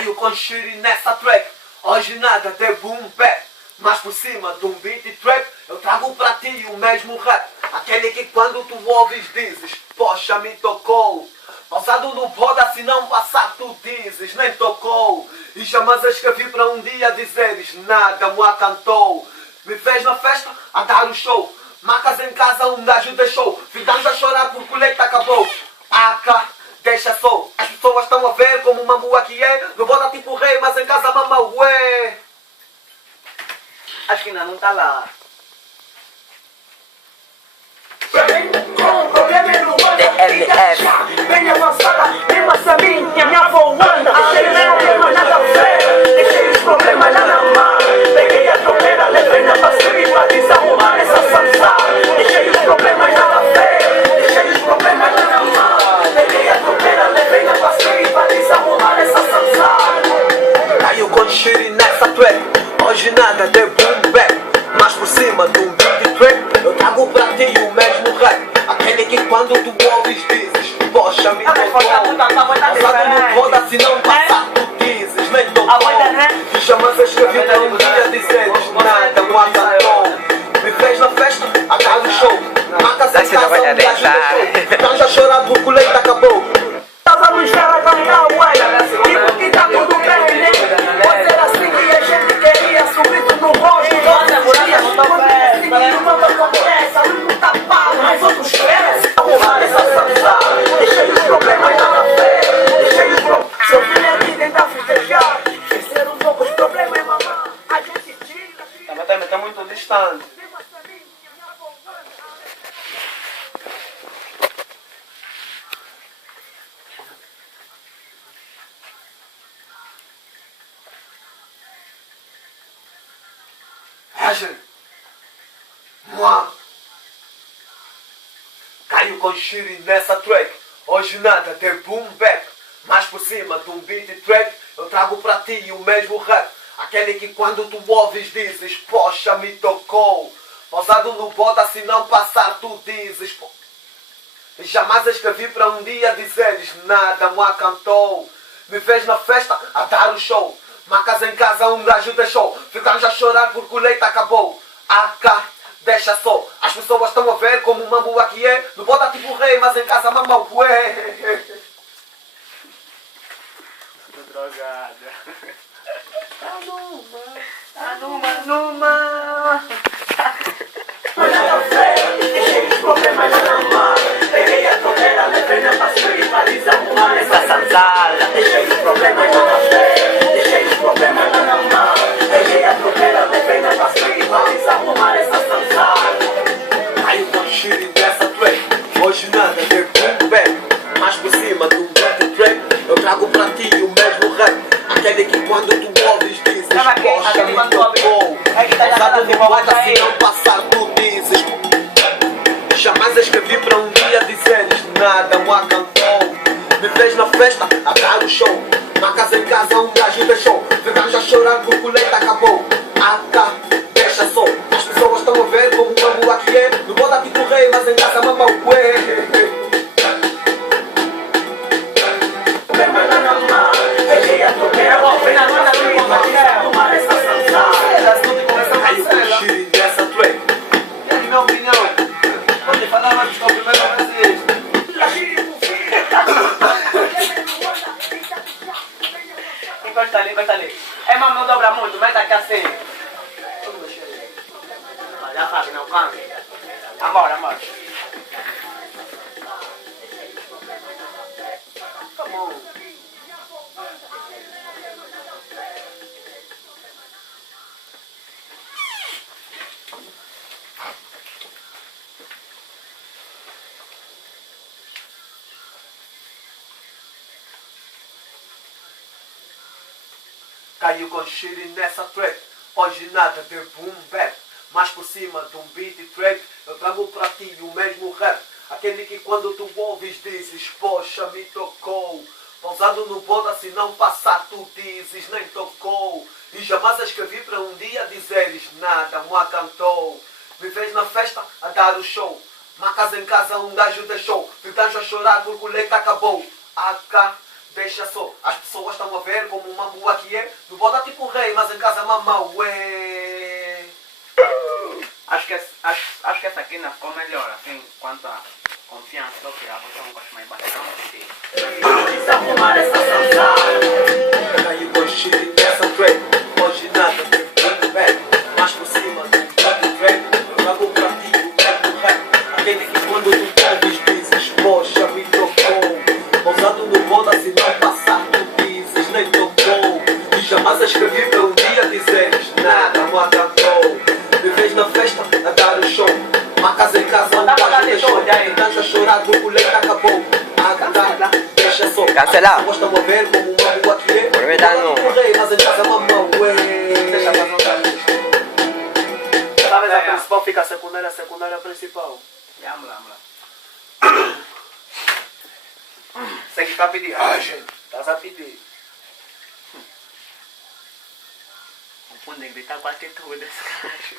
Caiu com Shiri nessa track. Hoje nada de boom bap, mas por cima de um beat trap eu trago pra ti o mesmo rap. Aquele que quando tu ouves dizes, poxa me tocou. Pausado no poda se não passar tu dizes, nem tocou. E jamais escrevi pra um dia dizeres, nada me cantou. Me vês na festa a dar o show, marcas em casa um gajo deixou, ficamos a chorar por colheita acabou. Aca, deixa só, as pessoas estão a ver como uma boa que é. No boda tipo rei, mas em casa mama ué. Acho que ainda não tá lá. DLF. Venha avançada, mesmo essa minha voando. Deixei os problemas nada a ver, deixei os problemas lá na mão. Peguei a tropeira, levei na passeio pra desarrumar essa sansa. Deixei os problemas nada a ver, deixei os problemas lá na mão. Peguei a tropeira, levei na passeio pra desarrumar essa sansa. Caiu com Shiri nessa track. Hoje nada de boom bap, mas por cima de um beat trap eu trago pra ti o mesmo rap. Aquele que quando tu ouves dizes, poxa me tocou. Passado no poda se não passar tu dizes, nem tocou. E jamais escrevi pra um dia dizeres, nada me cantou. Me fez na festa, a dar o show, marcas em casa um gajo deixou. Estás a chorar por colheita acabou. Tava no estrada da ué, tipo que tá tudo bem, né? Pode ser assim que a gente queria, sorriso no rosto. Todos os dias, quando é seguido, não acontece. A luz não tá paga, mas outros crescem. Arrumar essa sansa, deixei os problemas lá na fé. Deixei os problemas, se eu vim aqui tentar festejar, esquecer um pouco os problemas, mamãe. A gente tira. Mas também tá muito distante. Caiu com Shiri nessa track. Hoje nada de boom bap, mas por cima de um beat trap eu trago pra ti o mesmo rap. Aquele que quando tu ouves dizes, poxa me tocou. Pausado no bota se não passar tu dizes. Jamais escrevi pra um dia dizeres, nada me cantou. Me vês na festa a dar o show, marcas em casa um gajo deixou. Ficamos a chorar por colheita acabou. Aca, deixa só, as pessoas estão a ver como uma boa que é. No boda tipo rei, mas em casa mama ué. Tô drogada. Numa. Olha a fé, deixei os problemas lá na mão. Peguei a tropeira, levei na passeio pra desarrumar essa sanzala. Deixei os problemas lá na fé, deixei os problemas lá na mão. Peguei a tropeira, levei na passeio pra desarrumar essa sanzala. Caiu com Shiri nessa track. Hoje nada de boom bap, mas por cima do beat trap eu trago pra ti o mesmo rap. Aquele que quando tu ouves dizes, poxa me tocou. Pausado no bota se não passar tu dizes. Jamais escrevi pra um dia dizeres, nada me cantou. Me vês na festa a dar o show, marcas em casa um gajo deixou. Ficamos a chorar por colheita acabou. Aca, deixa só, as pessoas estão a ver como uma boa que é. No boda tipo rei, mas em casa mama ué. Problema lá na mão, peguei a tropeira, levei na passeio pra desarrumar essa sanzala. Caiu com Shiri nessa track. E aí, minha opinião? Pode falar mais de primeira vez. Encosta ali, encosta ali. É, mas não dobra muito, mete aqui assim. Já sabe, não cansa. Amor, amor. Come on. Caiu com Shiri nessa track. Hoje nada de boom bap, mas por cima de um beat trap eu trago pra ti o mesmo rap. Aquele que quando tu ouves dizes, poxa me tocou. Pausado no boda se não passar tu dizes, nem tocou. E jamais escrevi pra um dia dizeres, nada me cantou. Me vês na festa a dar o show, marcas em casa um gajo deixou. Ficamos a chorar por colheita acabou. Aca, deixa só. As pessoas estão a ver como uma boa que é. Não pode dar tipo um rei, mas em casa mamão, ué. Acho que essa aqui ainda ficou melhor, assim, quanto a confiança. Só que a voz não gosto mais bastante. Desarrumar essa sanção. Caiu com shit nessa track. Hoje nada tem tudo back. Mais por cima do track. Eu trago pra ti o mesmo rap. Aquele que quando tu ouves dizes, poxa, me tocou. Pousado no boda se não passar, tu dizes, nem tocou. E jamais escrevi para um dia dizeres, nada me acantou. Me vês na festa a dar o show. Marcas em casa, um gajo deixou. Dança chorar, o colete acabou. A cantar, deixa só. Cancelar. Gostam de ver como uma boa que é. Por verdade, não. Rei, mas em casa mamão, ué. Deixa pra não dar. Talvez a principal fica a secundária principal. Vamos lá. Você que está pedindo. Ai, gente, estás a pedir. Confundem gritar com a atitude desse gajo.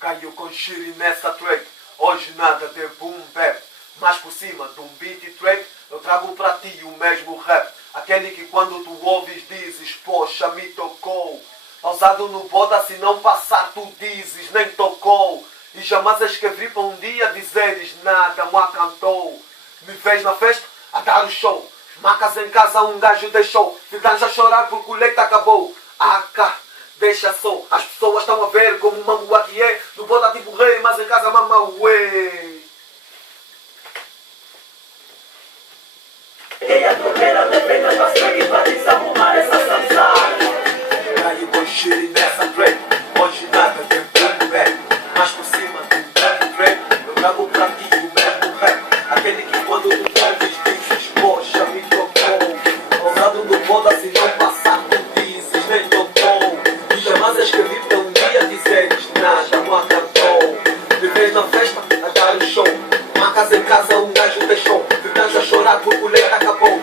Caiu com shiri nessa track. Hoje nada de boom bap. Mas por cima de um beat track, eu trago para ti o mesmo rap. Aquele que quando tu ouves dizes, poxa, me tocou. Pausado no boda, se não passar tu dizes, nem tocou. E jamais escrevi para um dia dizeres, nada me acantou. Me vês na festa a dar o show. Marcas em casa, um gajo deixou. Ficas a chorar porque o leite acabou. Cá, deixa só. As pessoas estão a ver como uma boa que é. No boda tipo rei, mas em casa mamão, ué. E a troqueira defende as sangue pra desarrumar essa sanção. Caiu com shiri nessa track. Hoje nada tem boom back. Mas por cima do track, eu trago pra ti o mesmo rap. Aquele que quando tu ouves dizes, poxa, me tocou. Ousado no boda, se não passar tu dizes, nem tocou. E jamais escrevi para um dia dizeres, nada me acantou. Me vês na festa a dar o show. Marcas em casa, um gajo deixou. Ficas a chorar porque o leite acabou.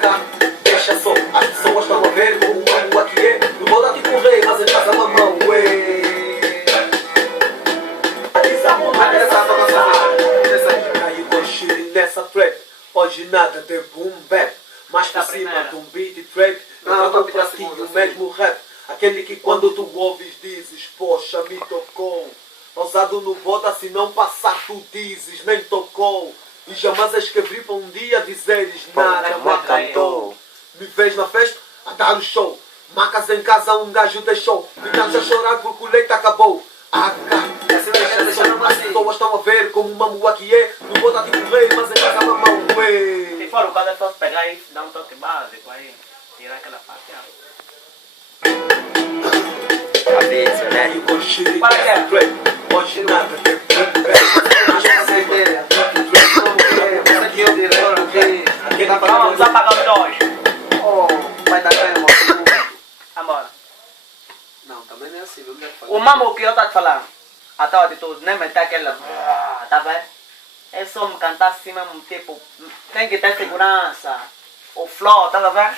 Cá, deixa só. As pessoas estão a ver como uma boa que é. Não vou dar tipo um rei, mas em casa mamão, ué. Desarrumar essa sanção. Caiu com shiri nessa track. Hoje nada de boom bap. Mas por Da cima primeira. de um beat track, eu Não, trago da para ti segunda, o mesmo rap. Aquele que quando tu ouves dizes, poxa, me tocou. Pausado no boda, se não passar tu dizes, nem tocou. E jamais escrevi para um dia dizeres, nada me acantou. Me vês na festa a dar o show. Marcas em casa, um gajo deixou. Ficas a chorar porque o leite acabou. Cá, as pessoas estão a ver como uma boa que é. Não vou dar tipo rei, mas em casa mamão, Se ué. for o caso, é só pegar e dar um toque básico aí. Tirar aquela parte. Cabeça, né? Caiu com shiri Para nessa quê? track. Hoje nada tem boom bap. Mas por cima ideia. do track, Esse aqui é o diretor aqui. aquele que Vamos quando apagar os dois. Oh, vai dar tempo. Vambora. Não, também não é assim, vamos O mambo que eu estou te falando, a tua atitude, nem meter aquela. Tá vendo? É só me cantar assim mesmo, tipo, tem que ter segurança. O flow, tá vendo?